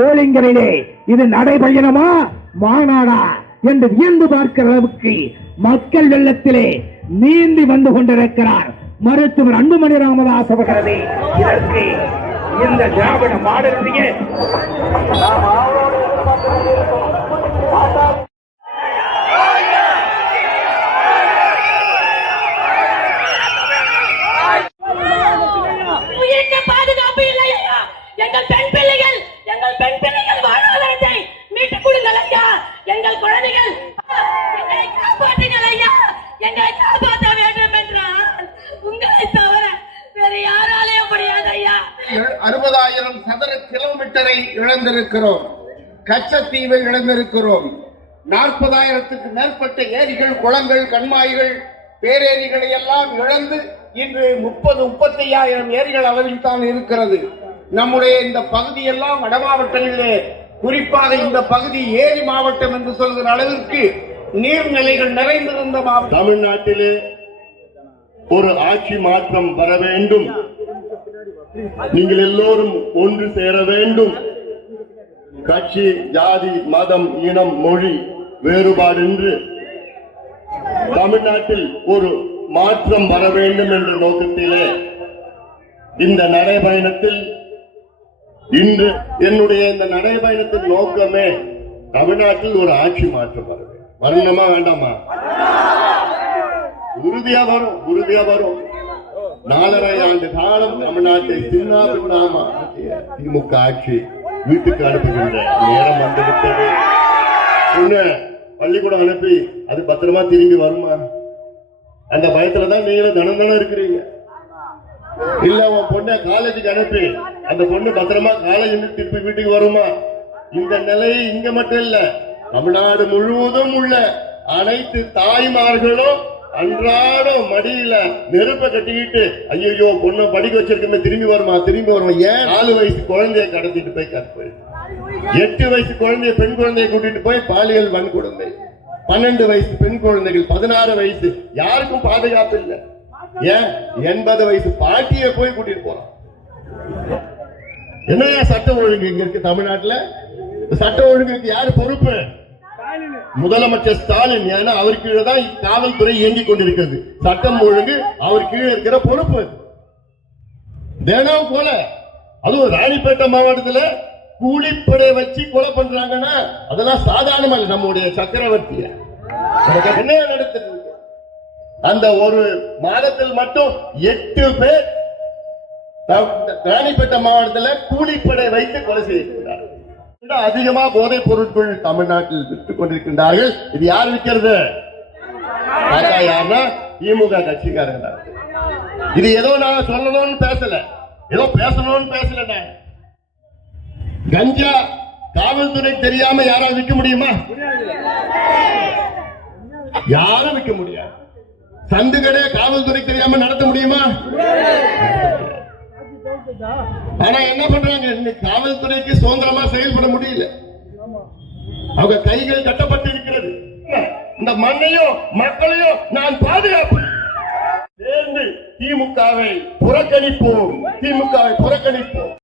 சோளிங்கரிலே இது நடைபயணமா மாநாடா என்று வியந்து பார்க்கிற அளவுக்கு மக்கள் வெள்ளத்திலே நீந்தி வந்து கொண்டிருக்கிறார் மருத்துவர் அன்புமணி ராமதாஸ் அவர்களே. இதற்கு இந்த திராவிட மாடலிலேயே பாதுகாப்பு இல்லையா? எங்கள் பெண் பிள்ளைகள் வாழ்வாதாரத்தை மீட்டுக் கொடுங்கள் ஐயா. எங்கள் குழந்தைகள் எங்களை காப்பாற்றுங்கள் ஐயா. எங்களை காப்பாற்ற வேண்டும் என்றால் உங்களை தவிர வேறு யாராலையும் முடியாது ஐயா. 60,000 சதுர கிலோமீட்டரை இழந்திருக்கிறோம். கச்சத்தீவை இழந்திருக்கிறோம். 40,000க்கு மேற்பட்ட ஏரிகள், குளங்கள், கண்மாய்கள், பேரேரிகளை எல்லாம் இழந்து இன்று 30-35,000 ஏரிகள் அளவில் தான் இருக்கிறது. நம்முடைய இந்த பகுதியெல்லாம் வட மாவட்டங்களிலே, குறிப்பாக இந்த பகுதி ஏரி மாவட்டம் என்று சொல்கிற அளவிற்கு நீர்நிலைகள் நிறைந்திருந்த மாவட்டம். தமிழ்நாட்டிலே ஒரு ஆட்சி மாற்றம் வர வேண்டும். நீங்கள் எல்லோரும் ஒன்று சேர வேண்டும். கட்சி, ஜாதி, மதம், இனம், மொழி வேறுபாடு என்று தமிழ்நாட்டில் ஒரு மாற்றம் வர வேண்டும் என்ற நோக்கத்திலே இந்த நடைபயணத்தில் இன்று என்னுடைய இந்த நடைபயணத்தின் நோக்கமே தமிழ்நாட்டில் ஒரு ஆட்சி மாற்றம் வர வேண்டும். வரணுமா வேண்டாமா? உறுதியா வரும். 4.5 ஆண்டு காலம் தமிழ்நாட்டை சின்னாபின்னாமா திமுக ஆட்சி வீட்டுக்கு அனுப்புகின்ற நேரம் வந்துவிட்டது. பள்ளிக்கூடம் அனுப்பி அது பத்திரமா திரும்பி வருமா? அந்த பயத்துலதான் நீங்களும் தினம் இருக்கிறீங்க. இல்ல உன் பொண்ணை காலேஜுக்கு அனுப்பி அந்த பொண்ணு பத்திரமா காலேஜ் திருப்பி வீட்டுக்கு வருமா? இந்த நிலை இங்க மட்டும் இல்ல, தமிழ்நாடு முழுவதும் உள்ள அனைத்து தாய்மார்களும் அன்றாடம் மடியில நெருப்ப கட்டிக்கிட்டு ஐயோ பொண்ணை படிக்க வச்சிருக்கமே திரும்பி வருமா? ஏன் 4 வயசு குழந்தைய கடத்திட்டு போய் கற்பு, 8 வயசு குழந்தைய பெண் குழந்தைய கூட்டிட்டு போய் பாலியல் வன்கொடுமை, 12 வயசு பெண் குழந்தைகள், 16 வயசு, யாருக்கும் பாதுகாப்பு இல்லை. ஏன் 80 வயசு பாட்டிய போய் கூட்டிட்டு போறோம். என்ன சட்டம் ஒழுங்கு இங்க இருக்கு தமிழ்நாட்டுல? சட்ட ஒழுங்குக்கு யாரு பொறுப்பு? முதலமைச்சர் ஸ்டாலின். ஏன்னா அவர் கீழே தான் காவல்துறை இயங்கிக் கொண்டிருக்கிறது. சட்டம் ஒழுங்கு அவர் கீழே இருக்கிற பொறுப்பு. தினம் போல அதுவும் ராணிப்பேட்டை மாவட்டத்தில் கூலிப்படை வச்சு கொலை பண்றாங்கன்னா அதெல்லாம் சாதாரணமா இல்லை. நம்முடைய சக்கரவர்த்திய என்ன நடத்துறது? அந்த ஒரு மாதத்தில் மட்டும் 8 பேர் ராணிப்பேட்டை மாவட்டத்தில் கூலிப்படை வைத்து கொலை செய்யப்படுகிறார்கள். அதிகமா போதைப் பொருட்கள் தமிழ்நாட்டில் விற்றுக் கொண்டிருக்கின்றார்கள். இது யார் விற்கிறது? யாருன்னா திமுக கட்சிக்காரங்க. இது ஏதோ நான் சொல்லணும்னு பேசல, ஏதோ பேசணும்னு பேசல. கஞ்சா காவல்துறை தெரியாம யாராவது விற்க முடியுமா? யாரும் விற்க முடியாது. சந்து கடை காவல்துறை தெரியாம நடத்த முடியுமா? ஆனா என்ன பண்றாங்க? இன்னைக்கு காவல்துறைக்கு சுதந்திரமா செயல்பட முடியல. அவங்க கைகள் கட்டப்பட்டு இருக்கிறது. இந்த மண்ணையும் மக்களையும் நான் பாதுகாப்பு சேர்ந்து திமுகவை புறக்கணிப்போம்.